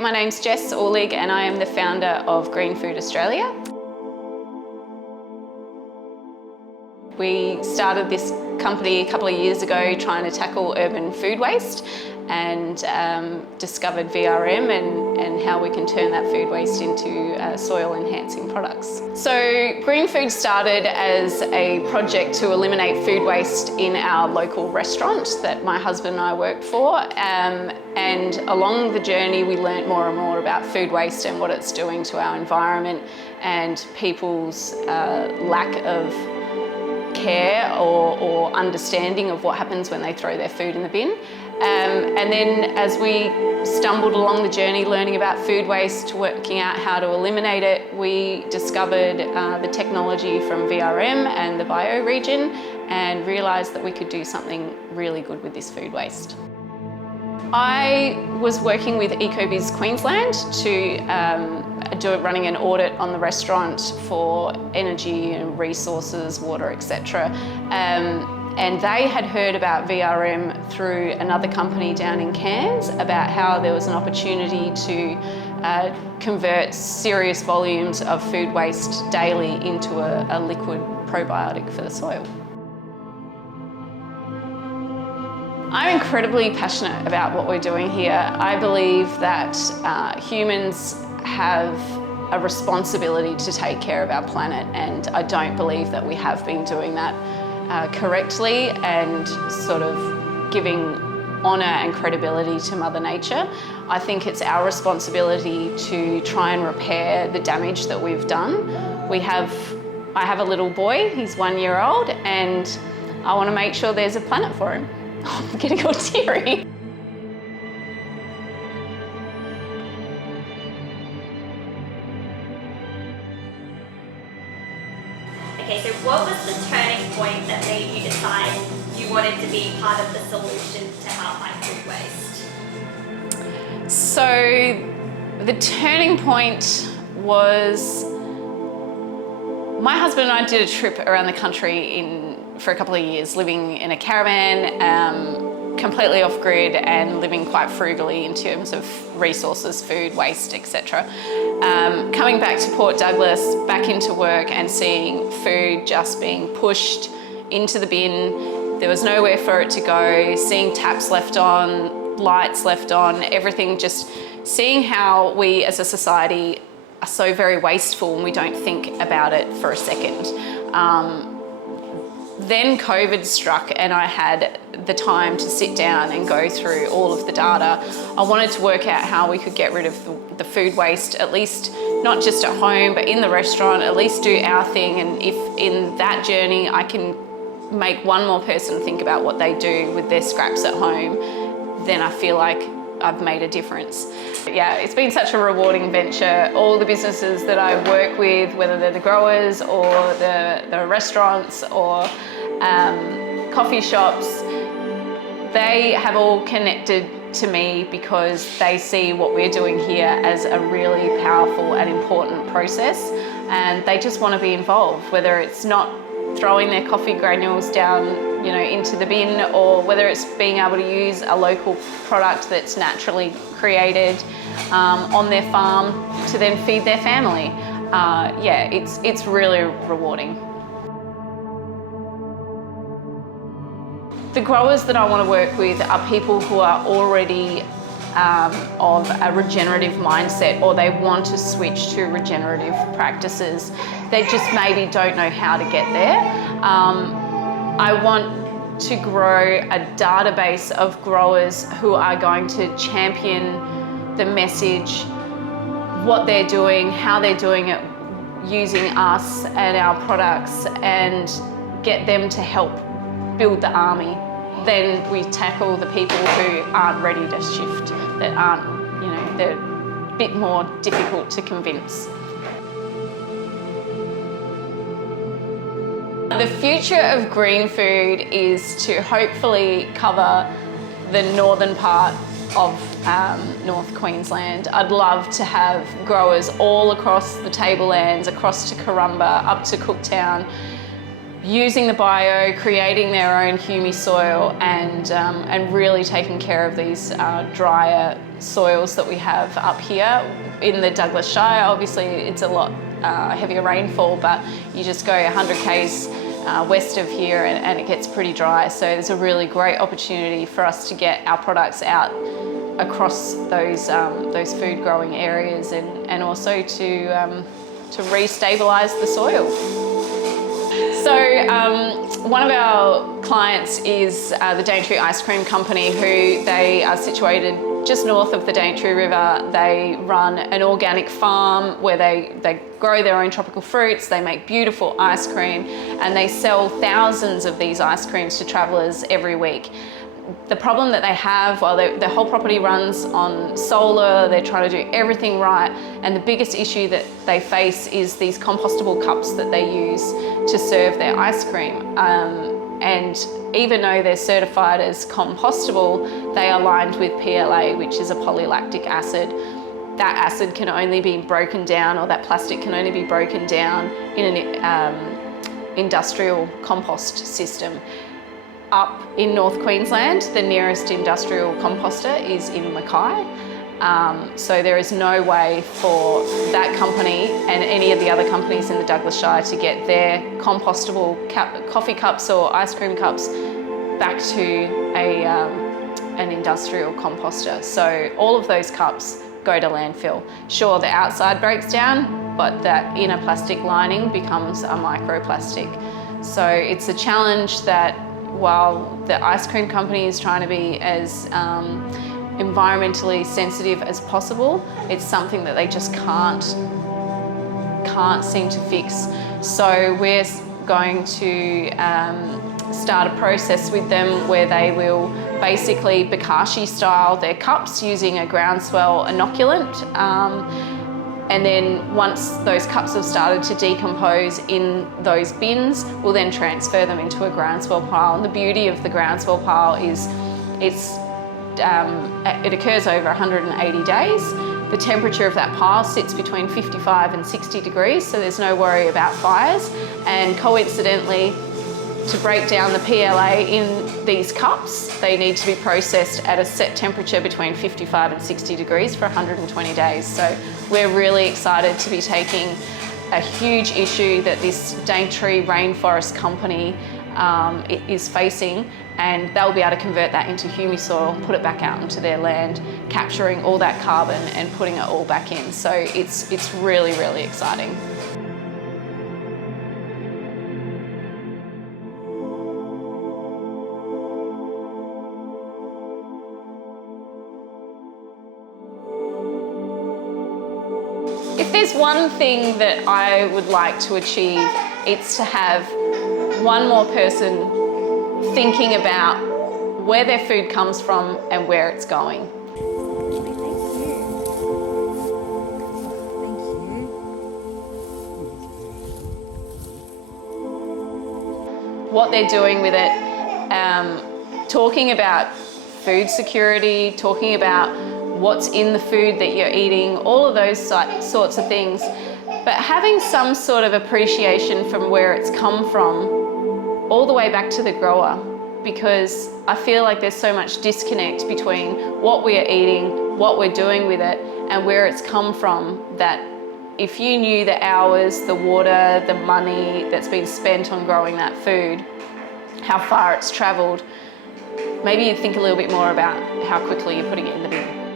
My name's Jess Uhlig and I am the founder of Green Food Australia. We started this company a couple of years ago trying to tackle urban food waste and discovered VRM and how we can turn that food waste into soil enhancing products. So Green Food started as a project to eliminate food waste in our local restaurant that my husband and I worked for, and along the journey we learnt more and more about food waste and what it's doing to our environment and people's lack of care or understanding of what happens when they throw their food in the bin. And then as we stumbled along the journey learning about food waste, working out how to eliminate it, we discovered the technology from VRM and the bioregion and realised that we could do something really good with this food waste. I was working with EcoBiz Queensland to running an audit on the restaurant for energy and resources, water, etc. And they had heard about VRM through another company down in Cairns about how there was an opportunity to convert serious volumes of food waste daily into a liquid probiotic for the soil. I'm incredibly passionate about what we're doing here. I believe that humans have a responsibility to take care of our planet, and I don't believe that we have been doing that correctly and sort of giving honour and credibility to Mother Nature. I think it's our responsibility to try and repair the damage that we've done. I have a little boy, he's 1 year old, and I want to make sure there's a planet for him. I'm getting all teary. Okay, so what was the turning point that made you decide you wanted to be part of the solution to help fight food waste? So the turning point was my husband and I did a trip around the country for a couple of years, living in a caravan, completely off-grid and living quite frugally in terms of resources, food, waste, etc. Coming back to Port Douglas, back into work and seeing food just being pushed into the bin. There was nowhere for it to go, seeing taps left on, lights left on, everything, just seeing how we as a society are so very wasteful and we don't think about it for a second. Then COVID struck and I had the time to sit down and go through all of the data. I wanted to work out how we could get rid of the food waste, at least not just at home, but in the restaurant, at least do our thing. And if in that journey I can make one more person think about what they do with their scraps at home, then I feel like I've made a difference. Yeah, it's been such a rewarding venture. All the businesses that I work with, whether they're the growers or the restaurants or coffee shops, they have all connected to me because they see what we're doing here as a really powerful and important process, and they just want to be involved, whether it's not throwing their coffee granules down, into the bin, or whether it's being able to use a local product that's naturally created on their farm to then feed their family. Yeah, it's really rewarding. The growers that I want to work with are people who are already of a regenerative mindset, or they want to switch to regenerative practices. They just maybe don't know how to get there. I want to grow a database of growers who are going to champion the message, what they're doing, how they're doing it, using us and our products, and get them to help build the army. Then we tackle the people who aren't ready to shift, that aren't, they're a bit more difficult to convince. The future of green food is to hopefully cover the northern part of North Queensland. I'd love to have growers all across the tablelands, across to Corumba, up to Cooktown, using the bio, creating their own humy soil, and really taking care of these drier soils that we have up here in the Douglas Shire. Obviously, it's a lot heavier rainfall, but you just go 100 k's west of here and it gets pretty dry. So there's a really great opportunity for us to get our products out across those food growing areas, and also to re-stabilise the soil. So one of our clients is the Daintree Ice Cream Company, who they are situated just north of the Daintree River. They run an organic farm where they grow their own tropical fruits, they make beautiful ice cream, and they sell thousands of these ice creams to travellers every week. The problem that they have, well, their whole property runs on solar, they're trying to do everything right, and the biggest issue that they face is these compostable cups that they use to serve their ice cream. And even though they're certified as compostable, they are lined with PLA, which is a polylactic acid. That acid can only be broken down, or that plastic can only be broken down in an industrial compost system. Up in North Queensland, the nearest industrial composter is in Mackay. So there is no way for that company and any of the other companies in the Douglas Shire to get their compostable coffee cups or ice cream cups back to an industrial composter. So all of those cups go to landfill. Sure, the outside breaks down, but that inner plastic lining becomes a microplastic. So it's a challenge that, while the ice cream company is trying to be as environmentally sensitive as possible, it's something that they just can't seem to fix. So we're going to start a process with them where they will basically bokashi style their cups using a groundswell inoculant. And then once those cups have started to decompose in those bins, we'll then transfer them into a groundswell pile. And the beauty of the groundswell pile is it occurs over 180 days. The temperature of that pile sits between 55 and 60 degrees, so there's no worry about fires. And coincidentally, to break down the PLA in these cups, they need to be processed at a set temperature between 55 and 60 degrees for 120 days. So we're really excited to be taking a huge issue that this Daintree Rainforest Company is facing, and they'll be able to convert that into humy soil, put it back out into their land, capturing all that carbon and putting it all back in. So it's really, really exciting. If there's one thing that I would like to achieve, it's to have one more person thinking about where their food comes from and where it's going. What they're doing with it, talking about food security, talking about what's in the food that you're eating, all of those sorts of things, but having some sort of appreciation from where it's come from all the way back to the grower, because I feel like there's so much disconnect between what we are eating, what we're doing with it, and where it's come from, that if you knew the hours, the water, the money that's been spent on growing that food, how far it's travelled, maybe you'd think a little bit more about how quickly you're putting it in the bin.